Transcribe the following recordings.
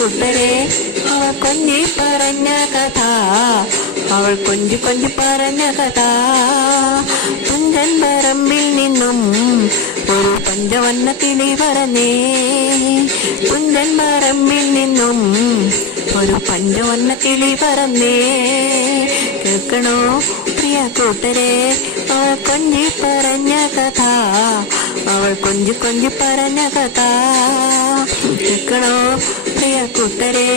കൂട്ടരെ അവൾ കൊഞ്ചി പറഞ്ഞ കഥ, അവൾ കൊഞ്ചി കൊഞ്ചി പറഞ്ഞ കഥ. തുഞ്ചൻ പറമ്പിൽ നിന്നും ഒരു പഞ്ചവർണ്ണ കിളി പറഞ്ഞേ, തുഞ്ചൻ പറമ്പിൽ നിന്നും ഒരു പഞ്ചവർണ്ണ കിളി പറഞ്ഞേ. കേൾക്കണോ പ്രിയ കൂട്ടരെ അവൾ കൊഞ്ചി പറഞ്ഞ കഥ, അവൾ കൊഞ്ചി കൊഞ്ചി പറഞ്ഞ കഥ. കേൾക്കണോ പ്രിയ കൂട്ടരെ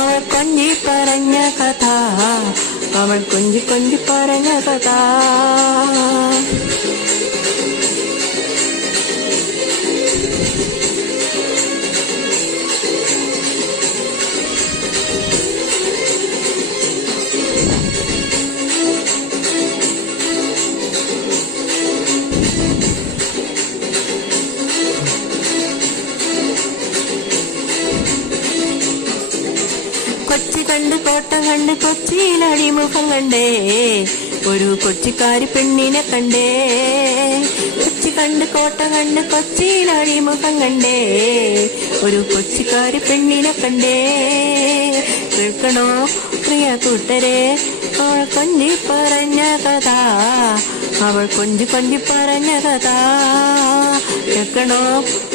അവൾ കൊഞ്ചി പറഞ്ഞ കഥ, അവൾ കൊഞ്ചി കൊഞ്ചി പറഞ്ഞ കഥ. കൊച്ചി കണ്ട് കോട്ട കണ്ട് കൊച്ചിയിൽ അഴിമുഖം കണ്ടേ, ഒരു കൊച്ചിക്കാരി പെണ്ണിനെ കണ്ടേ. കൊച്ചി കണ്ട് കോട്ട കണ്ട് കൊച്ചിയിൽ അഴിമുഖം കണ്ടേ, ഒരു കൊച്ചിക്കാരി പെണ്ണിനെ കണ്ടേ. കേൾക്കണോ പ്രിയ കൂട്ടരെ അവൾ കൊഞ്ചി പറഞ്ഞ കഥ, അവൾ കൊഞ്ചി കൊഞ്ചി പറഞ്ഞ കഥ. കേൾക്കണോ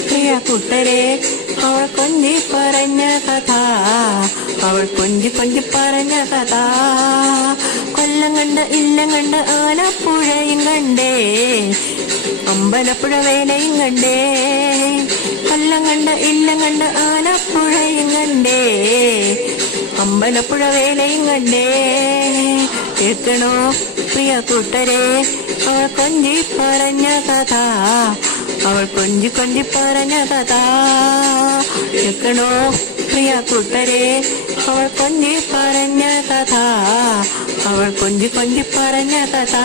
പ്രിയ കൂട്ടരെ അവൾ കൊഞ്ചി പറഞ്ഞ കഥ, അവൾ കൊഞ്ചി കൊഞ്ചി പറഞ്ഞ കഥ. കൊല്ലം കണ്ട് ഇല്ലം കണ്ട് ആലപ്പുഴയും കണ്ടേ, അമ്പലപ്പുഴ വേലയും കണ്ടേ. കൊല്ലം കണ്ട് ഇല്ലം കണ്ട് ആലപ്പുഴയും കണ്ടേ, അമ്പലപ്പുഴ വേലയും കണ്ടേ. കേൾക്കണോ പ്രിയ കൂട്ടരെ അവൾ കൊഞ്ചി പറഞ്ഞ കഥ, അവൾ കൊഞ്ചി കൊഞ്ചി പറഞ്ഞ കഥ. കേൾക്കണോ പ്രിയ കൂട്ടരെ അവൾ കൊഞ്ചി പറഞ്ഞ കഥ, അവൾ കൊഞ്ചി കൊഞ്ചി പറഞ്ഞ കഥ.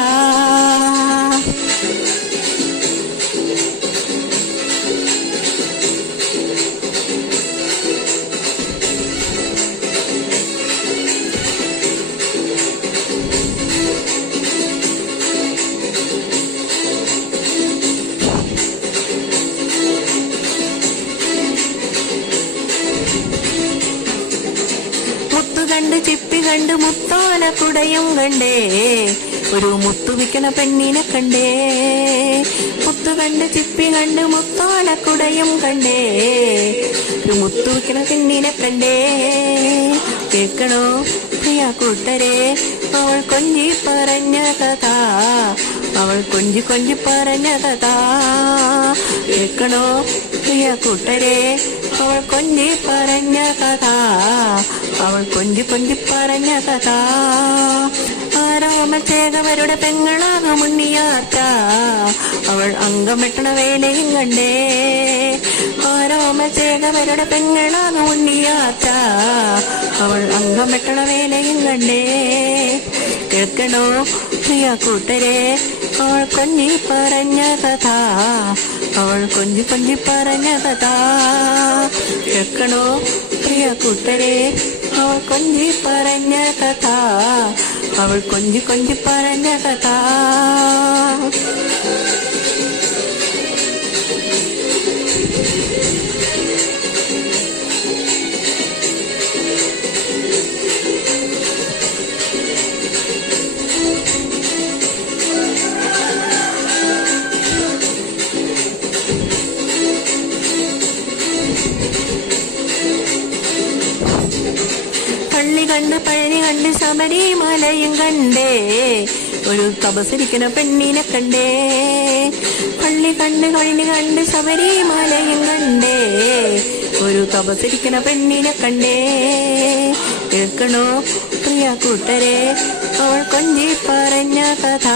കണ്ട് ചിപ്പി കണ്ട് മുത്തോല കുടയും കണ്ടേ, ഒരു മുത്തു വിൽക്കണ പെണ്ണിനെ കണ്ടേ. മുത്തു കണ്ട് ചിപ്പി കണ്ട് മുത്തോല കുടയും കണ്ടേ, ഒരു മുത്തു വിൽക്കണ പെണ്ണിനെ കണ്ടേ. കേൾക്കണോ പ്രിയ കൂട്ടരെ അവൾ കൊഞ്ചി പറഞ്ഞ കഥ, അവൾ കൊഞ്ചി കൊഞ്ചി പറഞ്ഞ കഥ. കേൾക്കണോ പ്രിയ കൂട്ടരെ അവൾ കൊഞ്ചി പറഞ്ഞ കഥ, അവൾ കൊഞ്ചി കൊഞ്ചി പറഞ്ഞ കഥ. ആരോമച്ചേകവരുടെ പെങ്ങളാകും ഉണ്ണിയാത്ത, അവൾ അംഗം വെട്ടണ വേലയും കണ്ടേ. ആരോമച്ചേകവരുടെ പെങ്ങളാകും ഉണ്ണിയാത്ത, അവൾ അംഗം വെട്ടണ വേലയും കണ്ടേ. കേൾക്കണോ പ്രിയ കൂട്ടരെ അവൾ കൊഞ്ചി പറഞ്ഞ കഥ, അവൾ കൊഞ്ചി കൊഞ്ചി പറഞ്ഞ കഥ. കേൾക്കണോ പ്രിയ കൂട്ടരെ അവൾ കൊഞ്ചി പറഞ്ഞ കഥ, അവൾ കൊഞ്ചി കൊഞ്ചി പറഞ്ഞ കഥ. പള്ളി കണ്ട് പഴനി കണ്ട് ശബരിമലയും കണ്ടേ, ഒരു തപസരിക്കണ പെണ്ണിനെ കണ്ടേ. പള്ളി കണ്ട് പഴനി കണ്ട് ശബരിമലയും കണ്ടേ, ഒരു തപസരിക്കണ പെണ്ണിനെ കണ്ടേ. കേൾക്കണോ പ്രിയ കൂട്ടരെ അവൾ കൊഞ്ചി പറഞ്ഞ കഥ,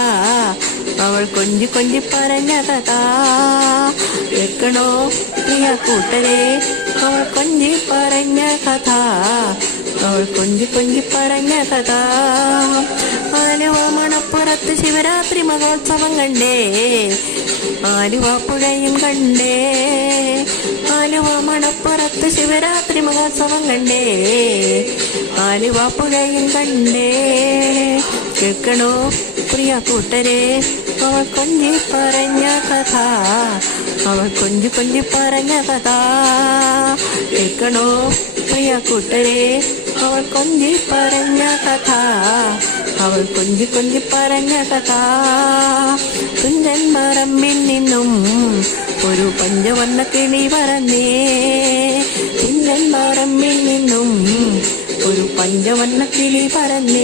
അവൾ കൊഞ്ചി കൊഞ്ചി പറഞ്ഞ കഥ. കേൾക്കണോ പ്രിയ കൂട്ടരെ അവൾ കൊഞ്ചി പറഞ്ഞ കഥ, അവൾ കൊഞ്ചി കൊഞ്ചി പറഞ്ഞ കഥ. ആലുവ മണപ്പുറത്ത് ശിവരാത്രി മഹോത്സവം കണ്ടേ, ആലുവ പുഴയും കണ്ടേ. ആലുവ മണപ്പുറത്ത് ശിവരാത്രി മഹോത്സവം കണ്ടേ, ആലുവ പുഴയും കണ്ടേ. കേൾക്കണോ പ്രിയ കൂട്ടരെ അവൾ കൊഞ്ചി പറഞ്ഞ കഥ, അവൾ കൊഞ്ചി കൊഞ്ചി പറഞ്ഞ കഥ. കേൾക്കണോ പ്രിയ കൂട്ടരെ അവൾ കൊഞ്ചി പറഞ്ഞ കഥ, അവൾ കൊഞ്ചി കൊഞ്ചി പറഞ്ഞ കഥ. തുഞ്ചൻ പറമ്പിൽ നിന്നും ഒരു പഞ്ചവർണ്ണ കിളി പറന്നേ, തുഞ്ചൻ പറമ്പിൽ നിന്നും ഒരു പഞ്ചവർണ്ണ കിളി പറന്നേ.